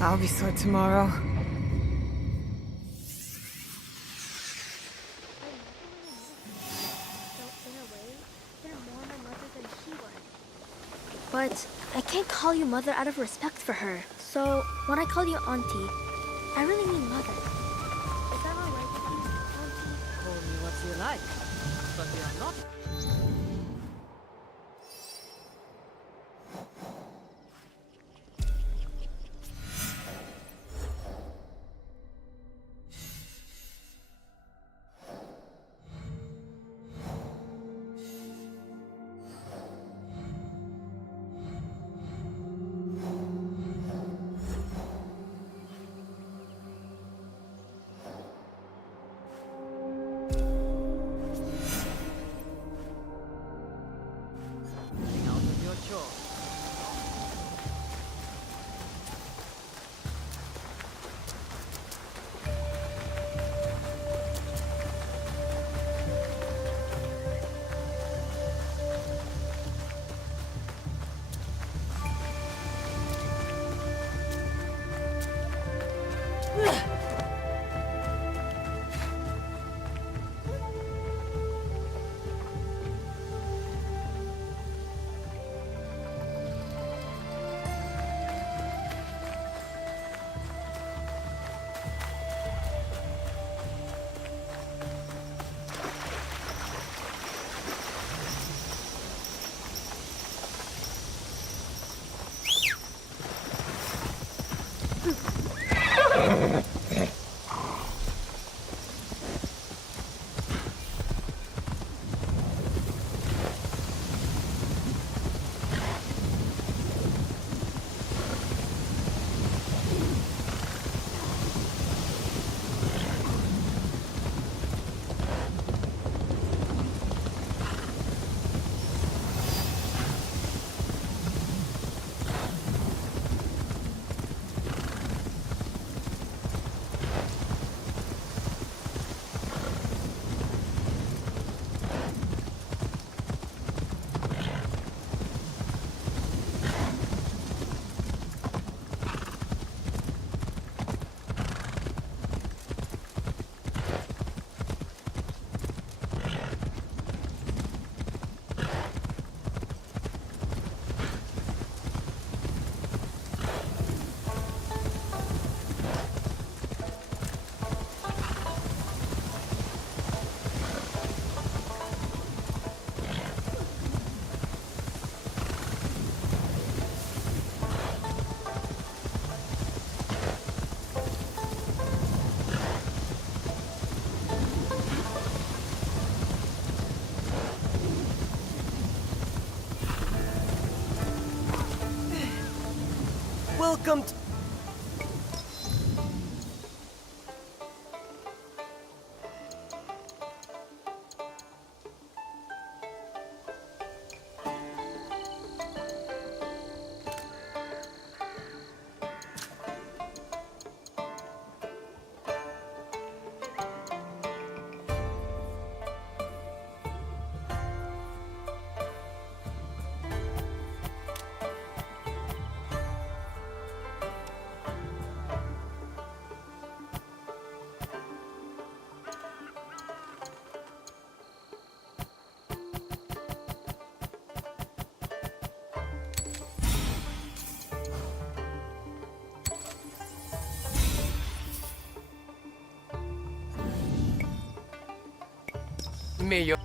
I'll be sore tomorrow. But I can't call you mother out of respect for her. So when I call you auntie, I really mean mother. Is that alright with you, auntie? Call me what you like, but we are not. Getting out of your chore. Welcome to... May your...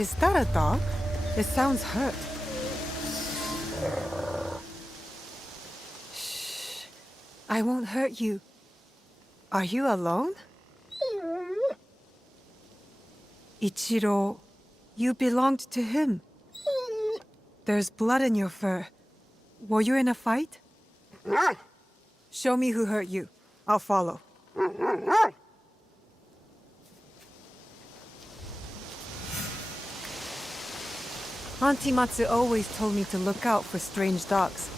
Is that a dog? It sounds hurt. Shh. I won't hurt you. Are you alone? Ichiro, you belonged to him. There's blood in your fur. Were you in a fight? Show me who hurt you. I'll follow. Auntie Matsu always told me to look out for strange dogs.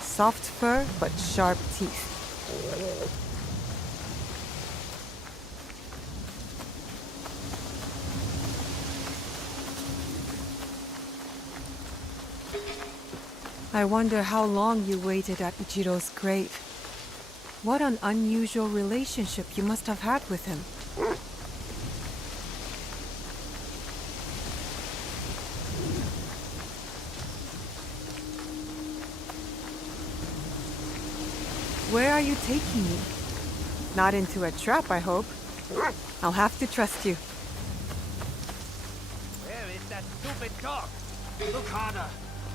Soft fur, but sharp teeth. I wonder how long you waited at Ichiro's grave. What an unusual relationship you must have had with him. Where are you taking me? Not into a trap, I hope. I'll have to trust you. Where is that stupid dog? Look harder.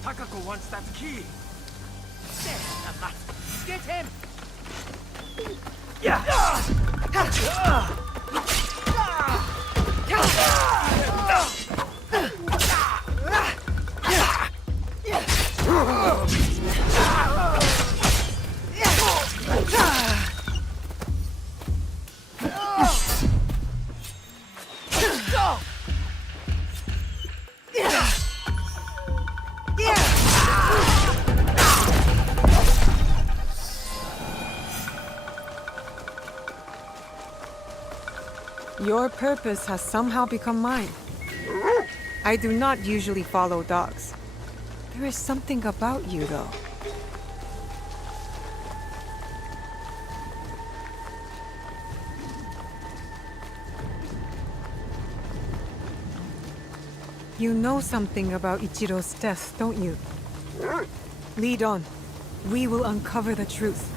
Takako wants that key. There, Namatsu. Get him! Your purpose has somehow become mine. I do not usually follow dogs. There is something about you, though. You know something about Ichiro's death, don't you? Lead on. We will uncover the truth.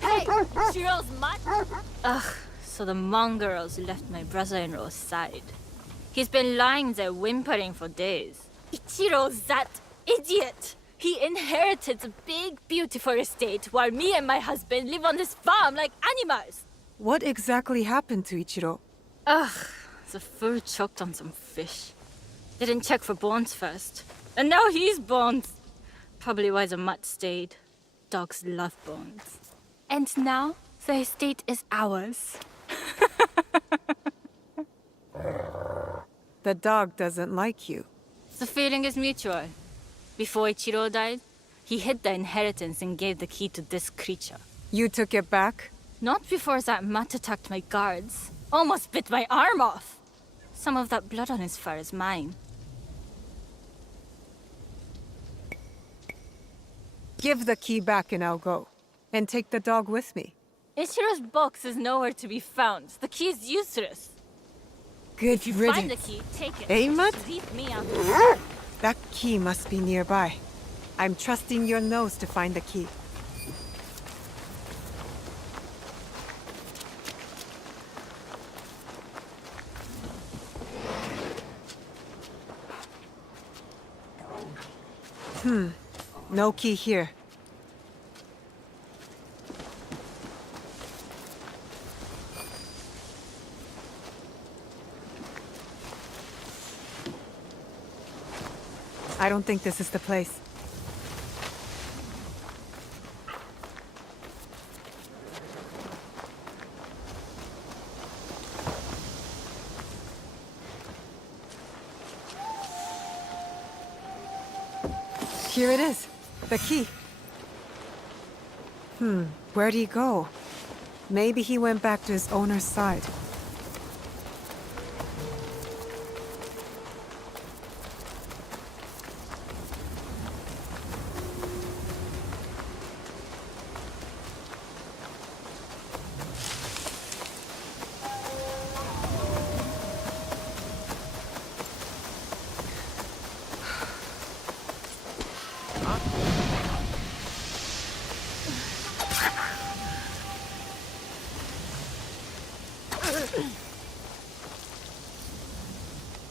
Hey, Shiro's mutt? Ugh, so the mongrels left my brother-in-law's side. He's been lying there whimpering for days. Ichiro's that idiot! He inherited a big, beautiful estate while me and my husband live on this farm like animals. What exactly happened to Ichiro? Ugh, the fool choked on some fish. Didn't check for bones first. And now he's bones. Probably why the mutt stayed. Dogs love bones. And now the estate is ours. The dog doesn't like you. The feeling is mutual. Before Ichiro died, he hid the inheritance and gave the key to this creature. You took it back? Not before that mutt attacked my guards. Almost bit my arm off. Some of that blood on his fur is mine. Give the key back and I'll go. And take the dog with me. Ichiro's box is nowhere to be found. The key is useless. Good If you find the riddance. key, take it. Eh, Mutt? Leave me out. That key must be nearby. I'm trusting your nose to find the key. No key here. I don't think this is the place. Here it is. The key. Where'd he go? Maybe he went back to his owner's side.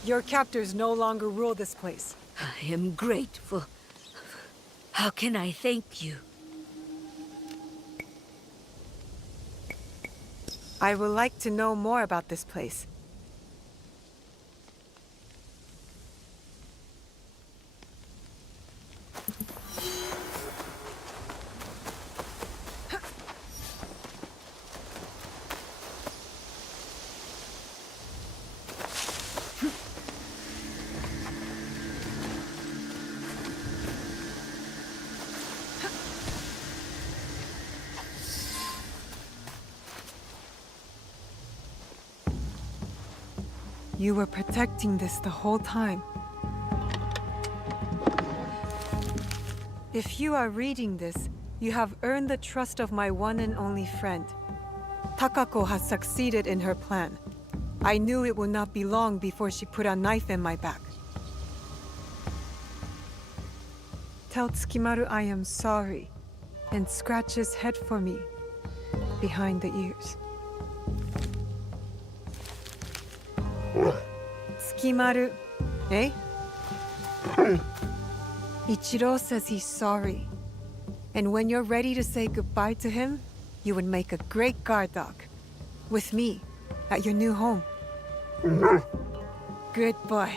Your captors no longer rule this place. I am grateful. How can I thank you? I would like to know more about this place. You were protecting this the whole time. If you are reading this, you have earned the trust of my one and only friend. Takako has succeeded in her plan. I knew it would not be long before she put a knife in my back. Tell Tsukimaru I am sorry, and scratch his head for me, behind the ears. Tsukimaru, eh? Ichiro says he's sorry. And when you're ready to say goodbye to him, you would make a great guard dog. With me, at your new home. Good boy.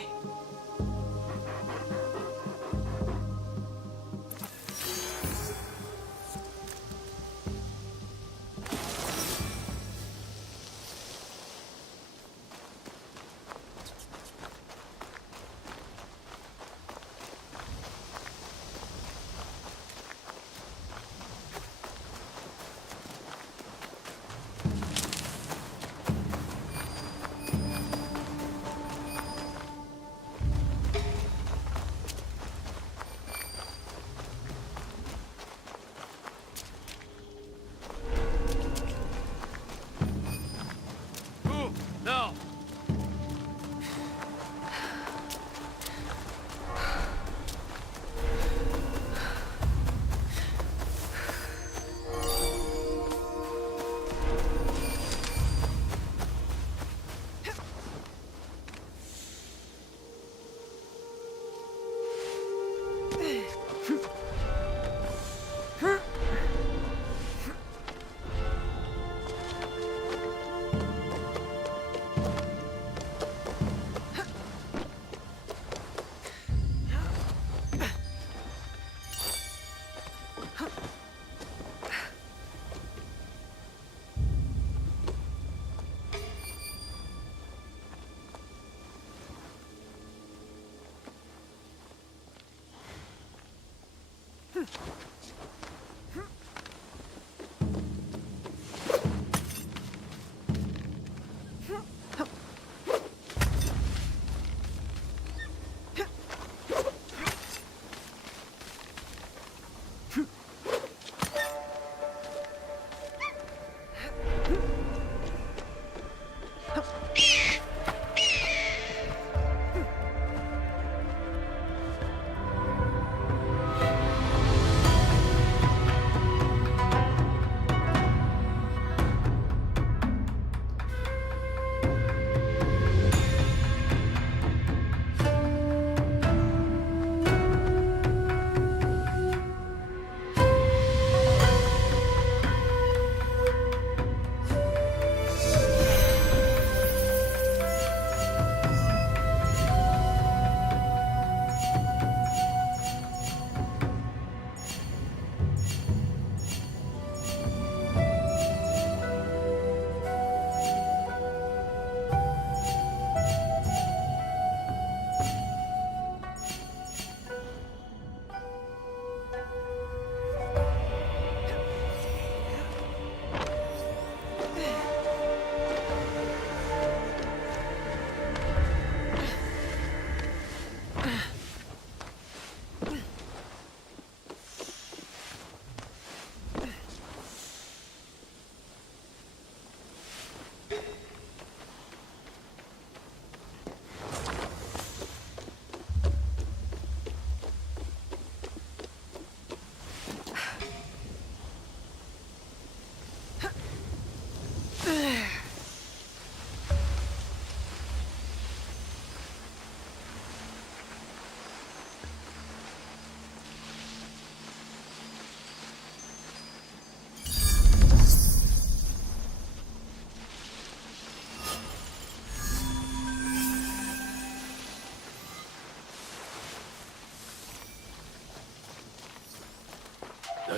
No!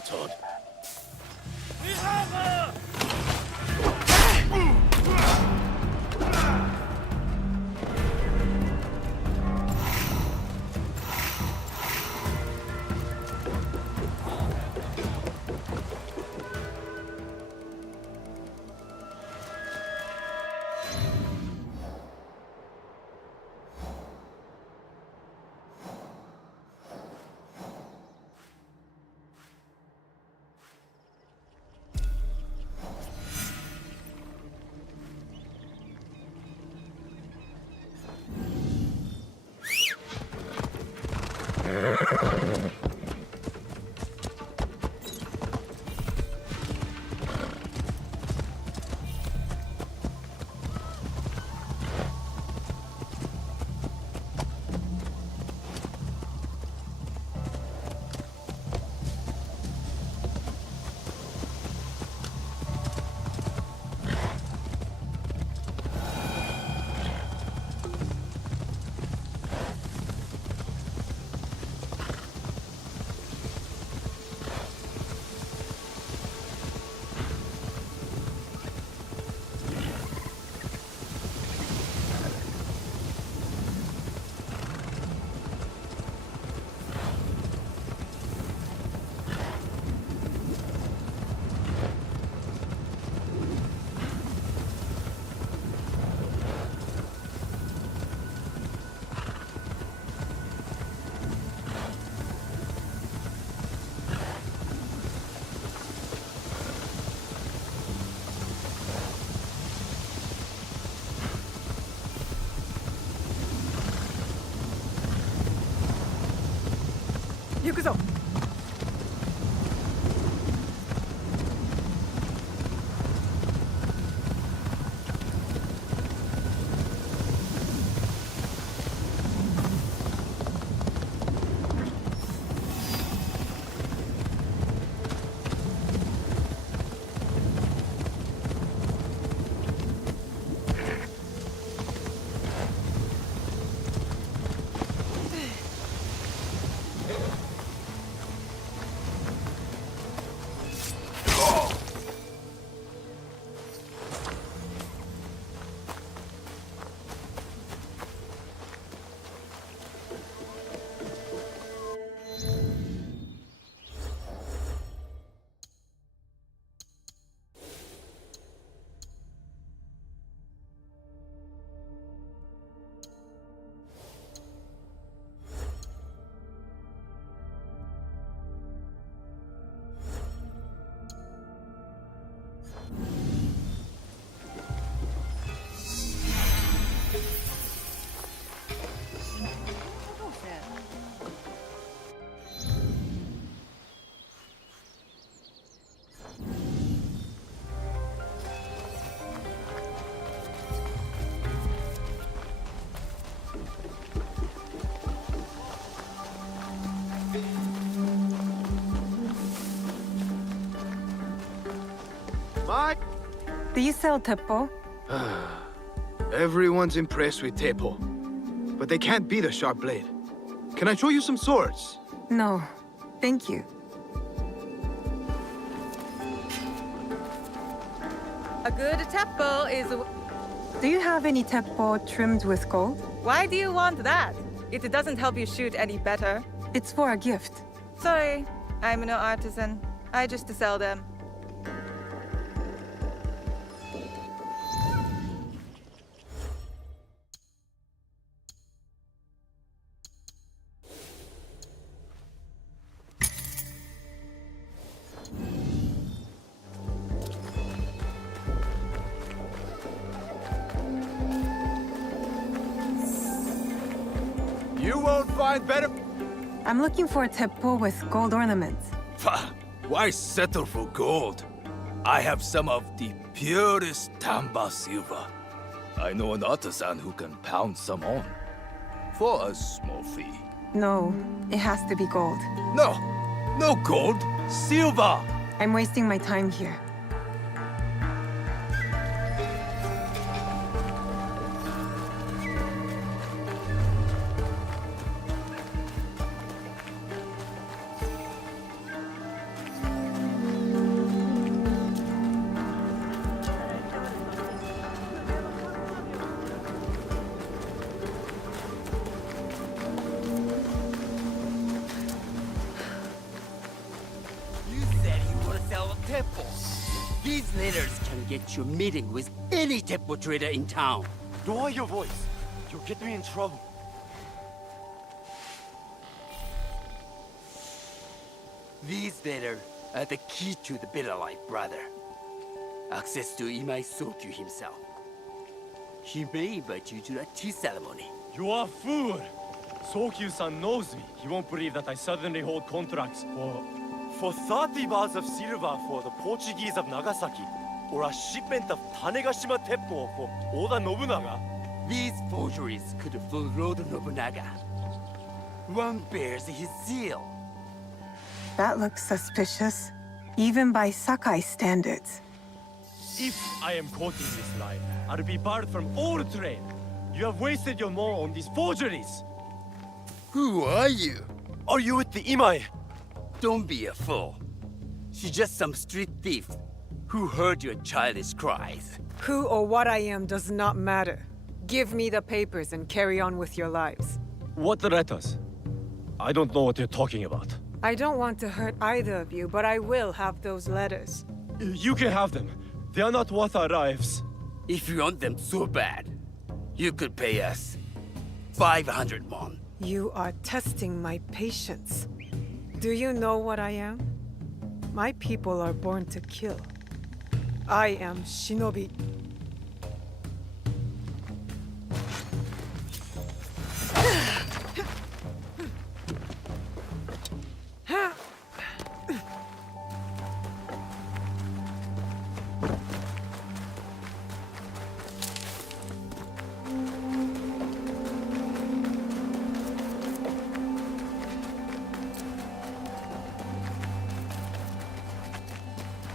Todd. We have her! Yukuzo! Mike? Do you sell teppo? Everyone's impressed with Teppo, but they can't beat a sharp blade. Can I show you some swords? No, thank you. A good teppo is... Do you have any teppo trimmed with gold? Why do you want that? It doesn't help you shoot any better. It's for a gift. Sorry, I'm no artisan. I just sell them. You won't find better... I'm looking for a teppo with gold ornaments. Why settle for gold? I have some of the purest Tamba silver. I know an artisan who can pound some on. For a small fee. No, it has to be gold. No! No gold! Silver! I'm wasting my time here. get you meeting with any Teppo trader in town. Lower your voice. You'll get me in trouble. These letters are the key to the better life, brother. Access to Imai Sokyu himself. He may invite you to a tea ceremony. You are a fool! Sokyu-san knows me. He won't believe that I suddenly hold contracts for 30 bars of silver for the Portuguese of Nagasaki, or a shipment of Tanegashima Teppo for Oda Nobunaga. These forgeries could fool Lord Nobunaga. One bears his seal. That looks suspicious, even by Sakai standards. If I am quoting this line, I'll be barred from all trade. You have wasted your mo on these forgeries. Who are you? Are you with the Imai? Don't be a fool. She's just some street thief who heard your childish cries. Who or what I am does not matter. Give me the papers and carry on with your lives. What letters? I don't know what you're talking about. I don't want to hurt either of you, but I will have those letters. You can have them. They are not worth our lives. If you want them so bad, you could pay us 500 won. You are testing my patience. Do you know what I am? My people are born to kill. I am Shinobi.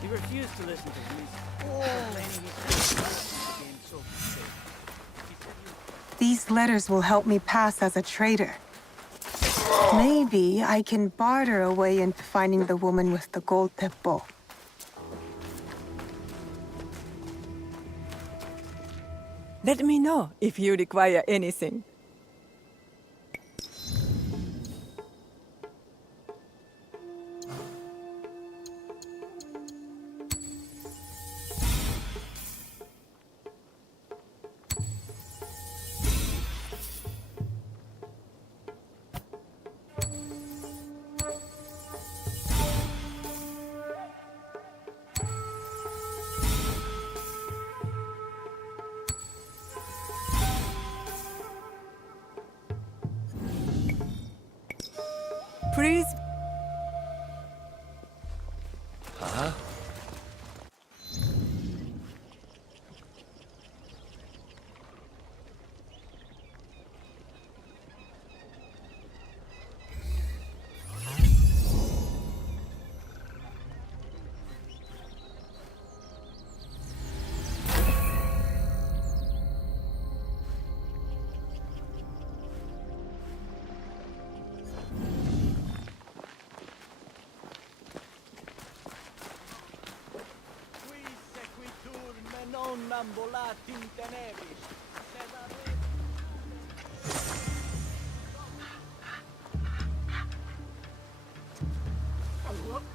He refused to listen to reason. Complaining his became so sick. He said These letters will help me pass as a traitor. Maybe I can barter a way into finding the woman with the gold teppo. Let me know if you require anything. Please. Huh?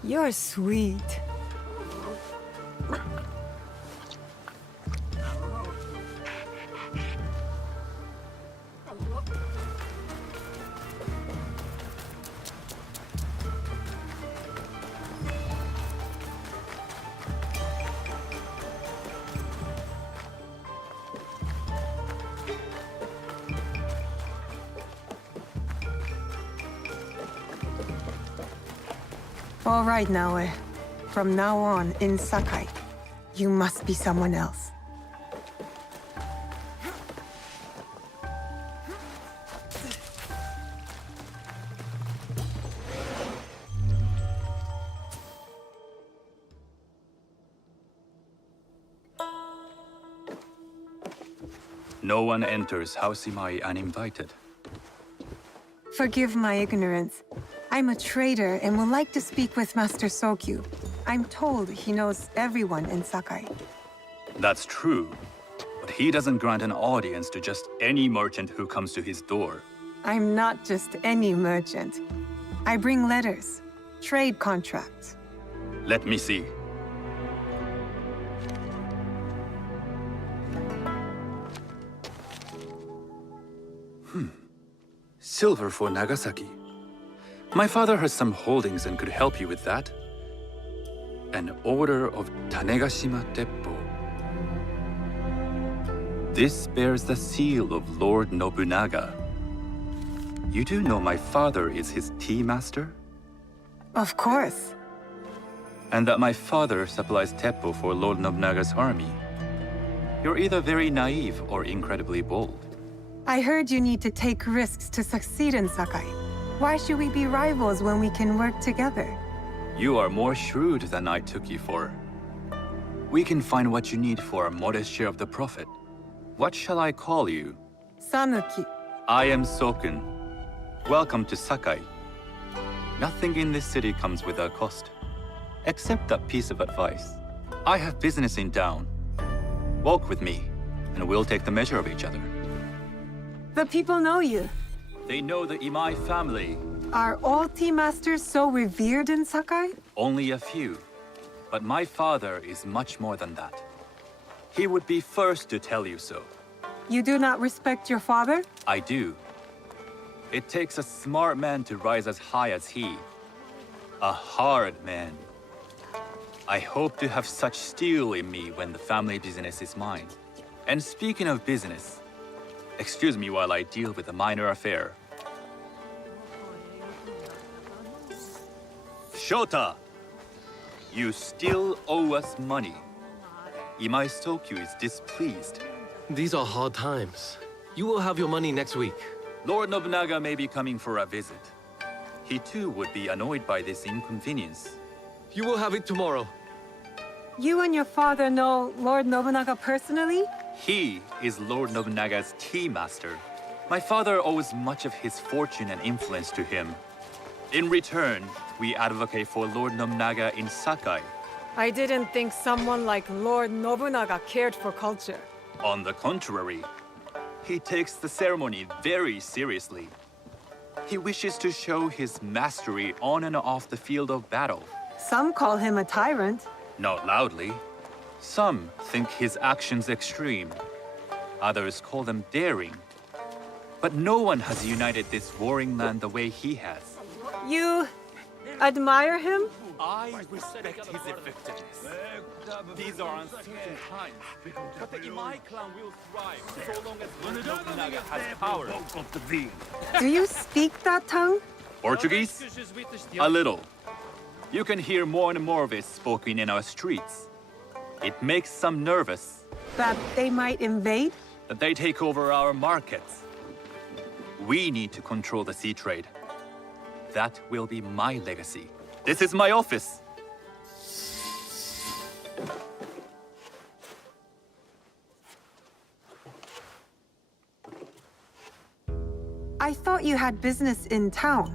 You're sweet. All right, Naoe. From now on, in Sakai, you must be someone else. No one enters House Imai uninvited. Forgive my ignorance. I'm a trader and would like to speak with Master Sokyu. I'm told he knows everyone in Sakai. That's true, but he doesn't grant an audience to just any merchant who comes to his door. I'm not just any merchant. I bring letters, trade contracts. Let me see. Silver for Nagasaki. My father has some holdings and could help you with that. An order of Tanegashima Teppo. This bears the seal of Lord Nobunaga. You do know my father is his tea master? Of course. And that my father supplies Teppo for Lord Nobunaga's army. You're either very naive or incredibly bold. I heard you need to take risks to succeed in Sakai. Why should we be rivals when we can work together? You are more shrewd than I took you for. We can find what you need for a modest share of the profit. What shall I call you? Sanuki. I am Sokun. Welcome to Sakai. Nothing in this city comes without cost. Except that piece of advice. I have business in town. Walk with me, and we'll take the measure of each other. The people know you. They know the Imai family. Are all tea masters so revered in Sakai? Only a few. But my father is much more than that. He would be first to tell you so. You do not respect your father? I do. It takes a smart man to rise as high as he. A hard man. I hope to have such steel in me when the family business is mine. And speaking of business, excuse me while I deal with a minor affair. Shota! You still owe us money. Imai Sokyu is displeased. These are hard times. You will have your money next week. Lord Nobunaga may be coming for a visit. He too would be annoyed by this inconvenience. You will have it tomorrow. You and your father know Lord Nobunaga personally? He is Lord Nobunaga's tea master. My father owes much of his fortune and influence to him. In return, we advocate for Lord Nobunaga in Sakai. I didn't think someone like Lord Nobunaga cared for culture. On the contrary, he takes the ceremony very seriously. He wishes to show his mastery on and off the field of battle. Some call him a tyrant. Not loudly. Some think his actions extreme. Others call them daring. But no one has united this warring land the way he has. You admire him? I respect his effectiveness. These are uncertain times, but the Imai clan will thrive so long as Lord Nobunaga has power. Do you speak that tongue? Portuguese? A little. You can hear more and more of it spoken in our streets. It makes some nervous. That they might invade? That they take over our markets. We need to control the sea trade. That will be my legacy. This is my office. I thought you had business in town.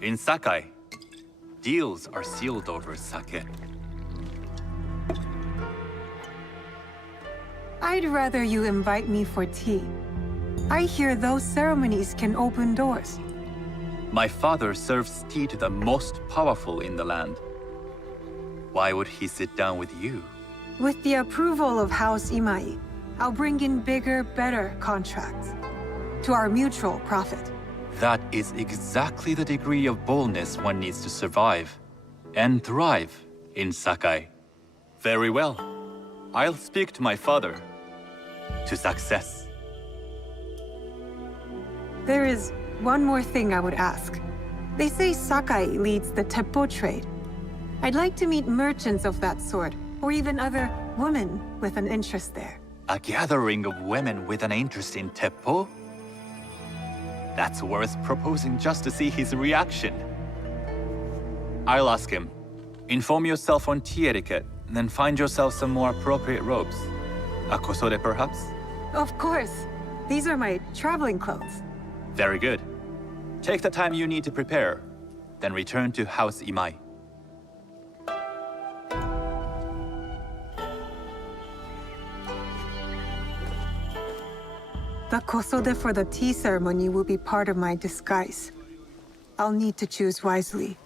In Sakai, deals are sealed over sake. I'd rather you invite me for tea. I hear those ceremonies can open doors. My father serves tea to the most powerful in the land. Why would he sit down with you? With the approval of House Imai, I'll bring in bigger, better contracts. To our mutual profit. That is exactly the degree of boldness one needs to survive and thrive in Sakai. Very well. I'll speak to my father. To success. There is one more thing I would ask. They say Sakai leads the Teppo trade. I'd like to meet merchants of that sort, or even other women with an interest there. A gathering of women with an interest in Teppo? That's worth proposing just to see his reaction. I'll ask him. Inform yourself on tea etiquette, then find yourself some more appropriate robes. A kosode, perhaps? Of course. These are my traveling clothes. Very good. Take the time you need to prepare, then return to House Imai. The kosode for the tea ceremony will be part of my disguise. I'll need to choose wisely.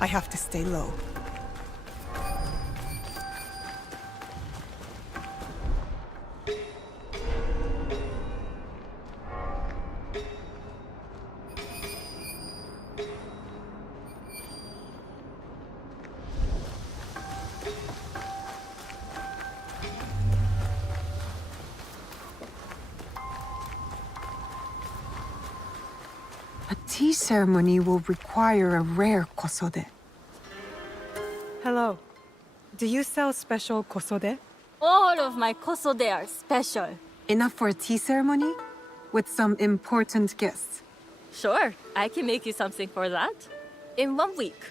I have to stay low. A tea ceremony will require a rare kosode. Hello. Do you sell special kosode? All of my kosode are special. Enough for a tea ceremony? With some important guests? Sure, I can make you something for that. In 1 week.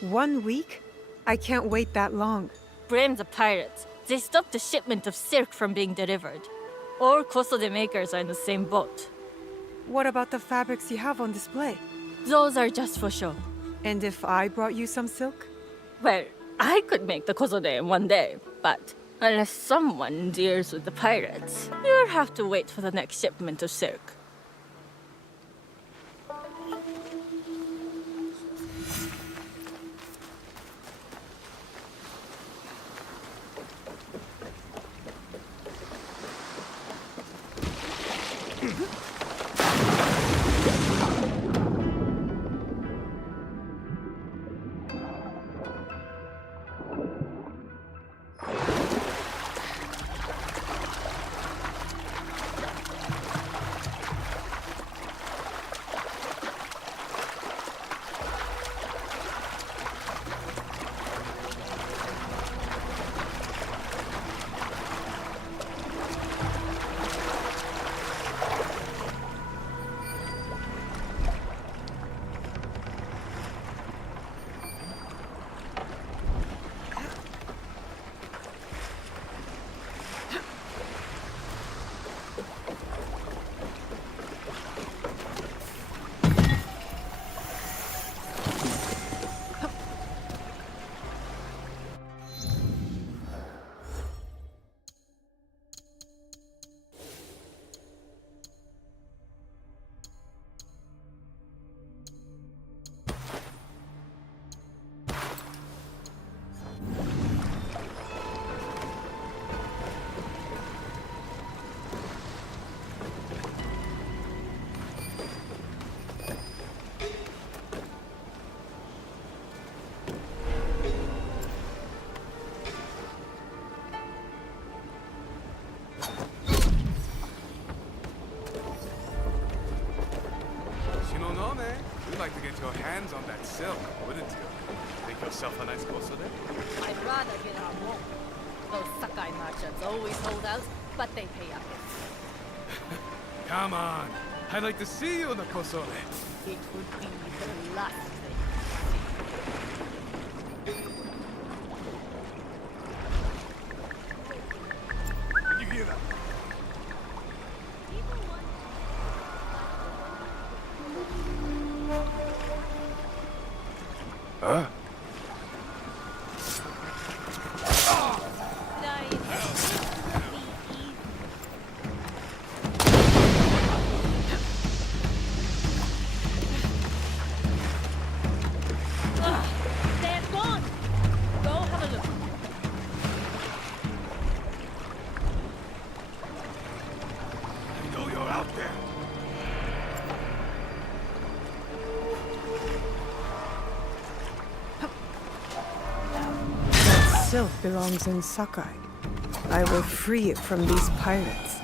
1 week? I can't wait that long. Blame the pirates. They stopped the shipment of silk from being delivered. All kosode makers are in the same boat. What about the fabrics you have on display? Those are just for show. And if I brought you some silk? Well, I could make the kosode in 1 day, but unless someone deals with the pirates, you'll have to wait for the next shipment of silk. You'd like to get your hands on that silk, wouldn't you? Make yourself a nice kosode? I'd rather get our more. Those Sakai merchants always hold out, but they pay up. Come on. I'd like to see you in a kosode. It would be the last thing. You hear that? Huh? They're gone! Go have a look. I know you're out there. That silk belongs in Sakai. I will free it from these pirates.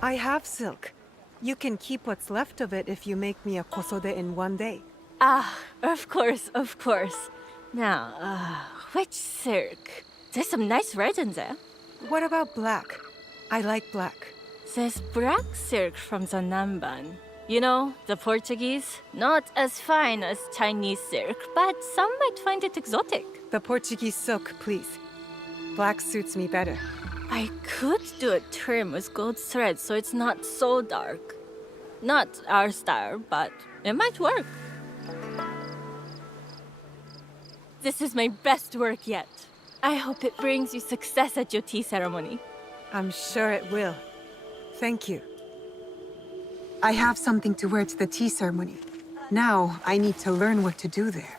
I have silk. You can keep what's left of it if you make me a kosode in 1 day. Ah, of course, of course. Now, which silk? There's some nice red in there. What about black? I like black. There's black silk from the Namban. You know, the Portuguese. Not as fine as Chinese silk, but some might find it exotic. The Portuguese silk, please. Black suits me better. I could do a trim with gold thread so it's not so dark. Not our style, but it might work. This is my best work yet. I hope it brings you success at your tea ceremony. I'm sure it will. Thank you. I have something to wear to the tea ceremony. Now, I need to learn what to do there.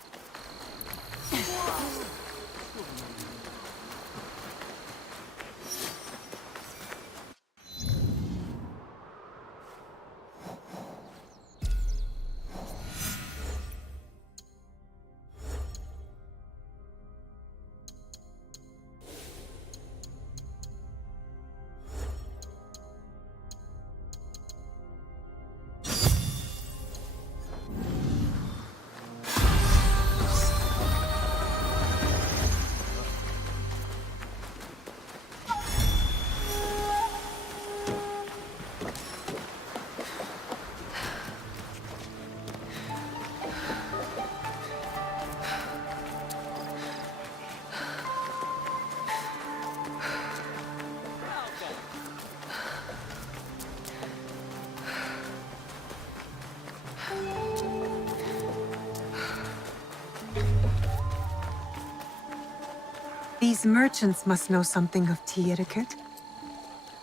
These merchants must know something of tea etiquette.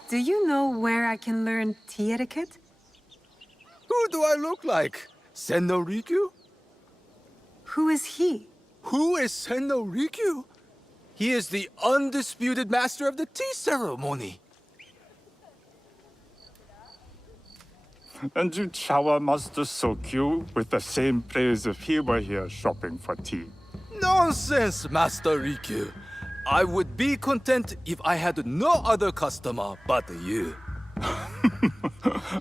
Do you know where I can learn tea etiquette? Who do I look like? Senno Rikyu? Who is he? Who is Senno Rikyu? He is the undisputed master of the tea ceremony. And you shower Master Sokyu with the same praise if he were here shopping for tea. Nonsense, Master Rikyu. I would be content if I had no other customer but you.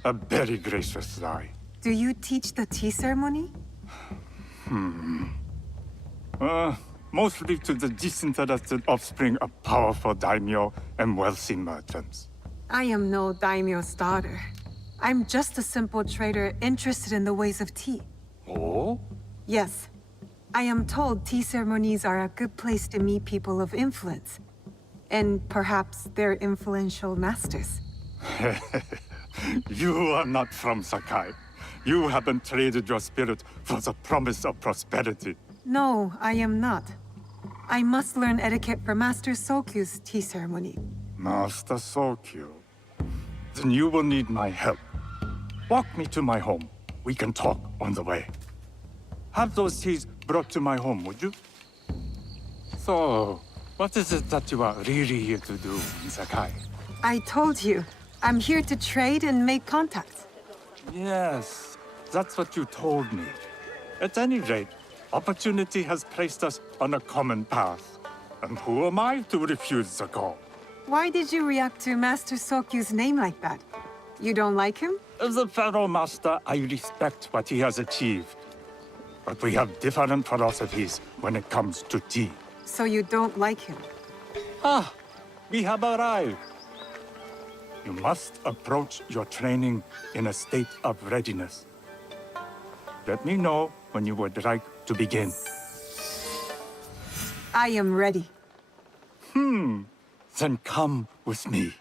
A very gracious lie. Do you teach the tea ceremony? Mostly to the disinterested offspring of powerful daimyo and wealthy merchants. I am no daimyo's daughter. I'm just a simple trader interested in the ways of tea. Oh? Yes. I am told tea ceremonies are a good place to meet people of influence. And perhaps their influential masters. You are not from Sakai. You haven't traded your spirit for the promise of prosperity. No, I am not. I must learn etiquette for Master Sokyu's tea ceremony. Master Sokyu. Then you will need my help. Walk me to my home. We can talk on the way. Have those teas brought to my home, would you? So, what is it that you are really here to do in Sakai? I told you. I'm here to trade and make contacts. Yes, that's what you told me. At any rate, opportunity has placed us on a common path. And who am I to refuse the call? Why did you react to Master Sokyu's name like that? You don't like him? As a Pharaoh Master, I respect what he has achieved. But we have different philosophies when it comes to tea. So you don't like him? Ah, we have arrived. You must approach your training in a state of readiness. Let me know when you would like to begin. I am ready. Then come with me.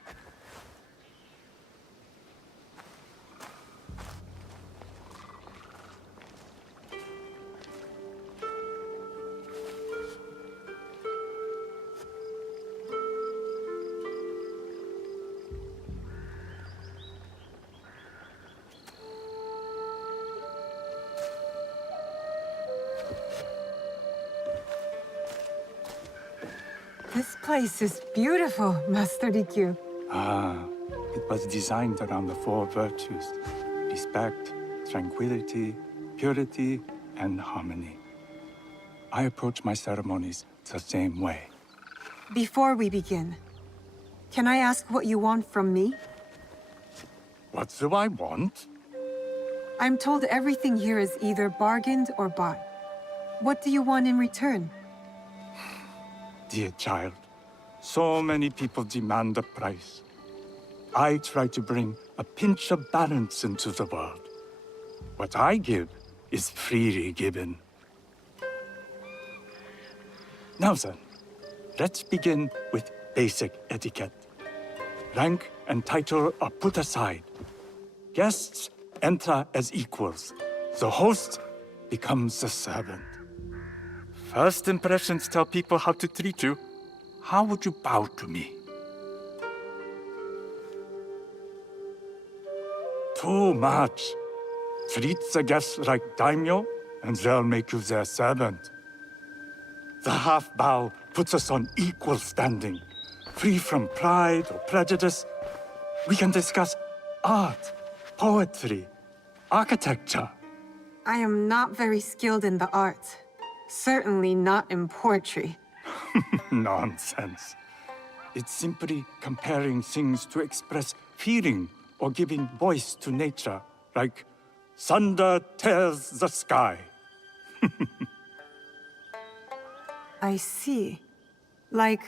This place is beautiful, Master Rikyu. Ah, it was designed around the 4 virtues: respect, tranquility, purity, and harmony. I approach my ceremonies the same way. Before we begin, can I ask what you want from me? What do I want? I'm told everything here is either bargained or bought. What do you want in return? Dear child, so many people demand a price. I try to bring a pinch of balance into the world. What I give is freely given. Now then, let's begin with basic etiquette. Rank and title are put aside. Guests enter as equals. The host becomes the servant. First impressions tell people how to treat you. How would you bow to me? Too much. Treat the guests like daimyo, and they'll make you their servant. The half bow puts us on equal standing, free from pride or prejudice. We can discuss art, poetry, architecture. I am not very skilled in the arts. Certainly not in poetry. Nonsense. It's simply comparing things to express feeling or giving voice to nature, like thunder tears the sky. I see. Like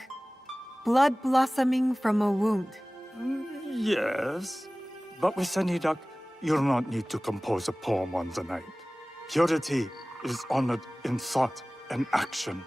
blood blossoming from a wound. Yes, but with any luck, you'll not need to compose a poem on the night. Purity is honored in thought and action.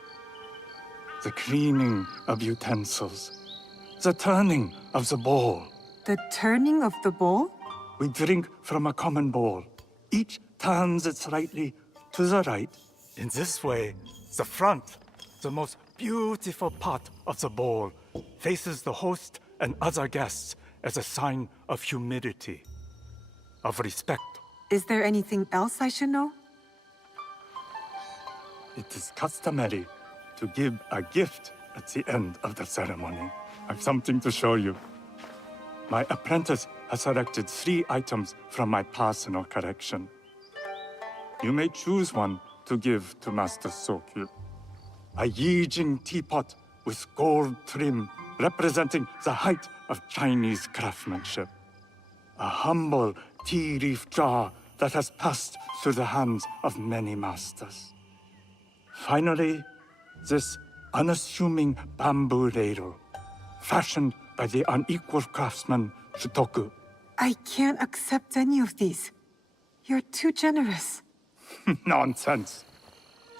The cleaning of utensils, the turning of the bowl. The turning of the bowl? We drink from a common bowl. Each turns it slightly to the right. In this way, the front, the most beautiful part of the bowl, faces the host and other guests as a sign of humility, of respect. Is there anything else I should know? It is customary to give a gift at the end of the ceremony. I've something to show you. My apprentice has selected 3 items from my personal collection. You may choose one to give to Master Sokyu. A Yijing teapot with gold trim representing the height of Chinese craftsmanship. A humble tea leaf jar that has passed through the hands of many masters. Finally, this unassuming bamboo ladle, fashioned by the unequal craftsman Shutoku. I can't accept any of these. You're too generous. Nonsense.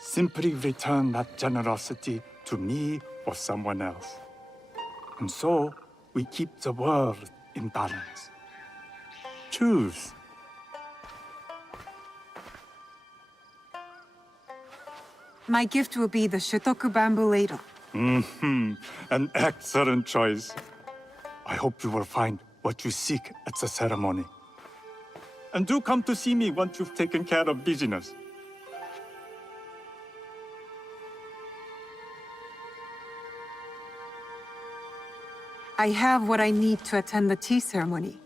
Simply return that generosity to me or someone else. And so, we keep the world in balance. Choose. My gift will be the Shutoku bamboo ladle. An excellent choice. I hope you will find what you seek at the ceremony. And do come to see me once you've taken care of business. I have what I need to attend the tea ceremony.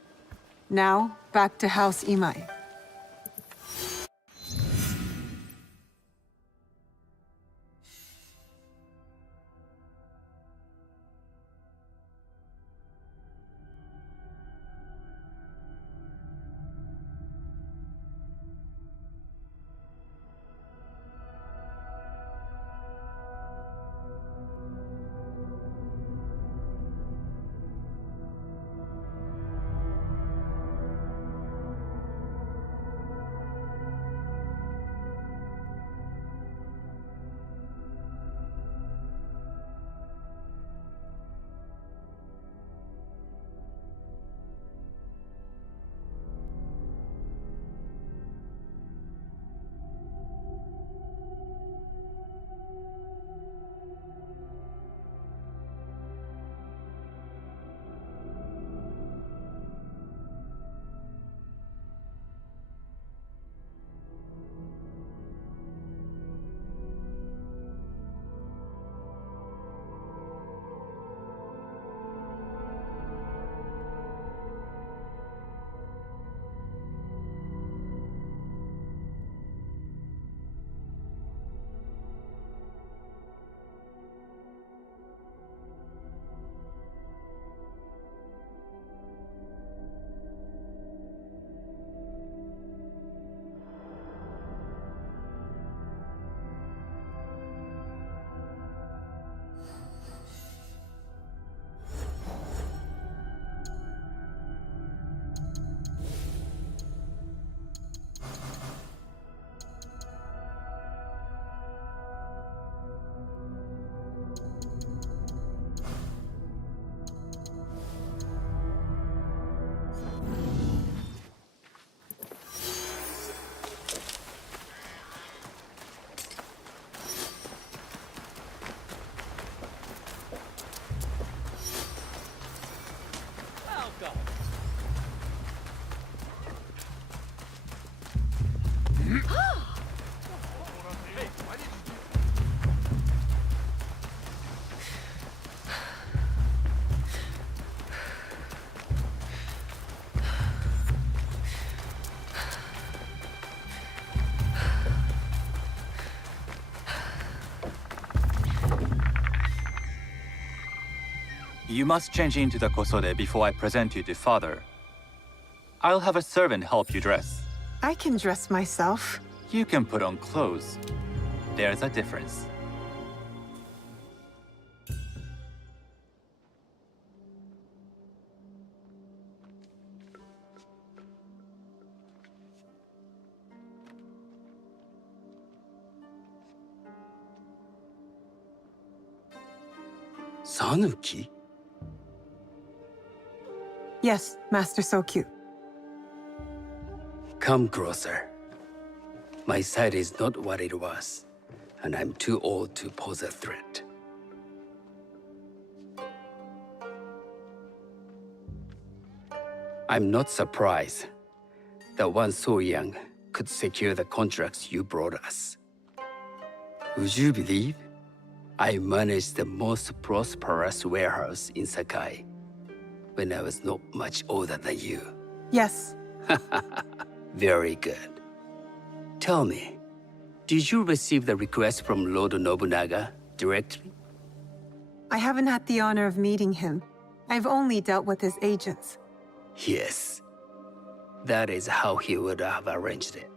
Now, back to House Imai. You must change into the kosode before I present you to father. I'll have a servant help you dress. I can dress myself. You can put on clothes. There's a difference. Sanuki? Yes, Master Sokyu. Come closer. My sight is not what it was, and I'm too old to pose a threat. I'm not surprised that one so young could secure the contracts you brought us. Would you believe I managed the most prosperous warehouse in Sakai when I was not much older than you? Yes. Very good. Tell me, did you receive the request from Lord Nobunaga directly? I haven't had the honor of meeting him. I've only dealt with his agents. Yes. That is how he would have arranged it.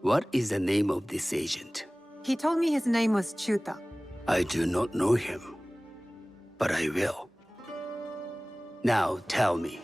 What is the name of this agent? He told me his name was Chuta. I do not know him, but I will. Now tell me,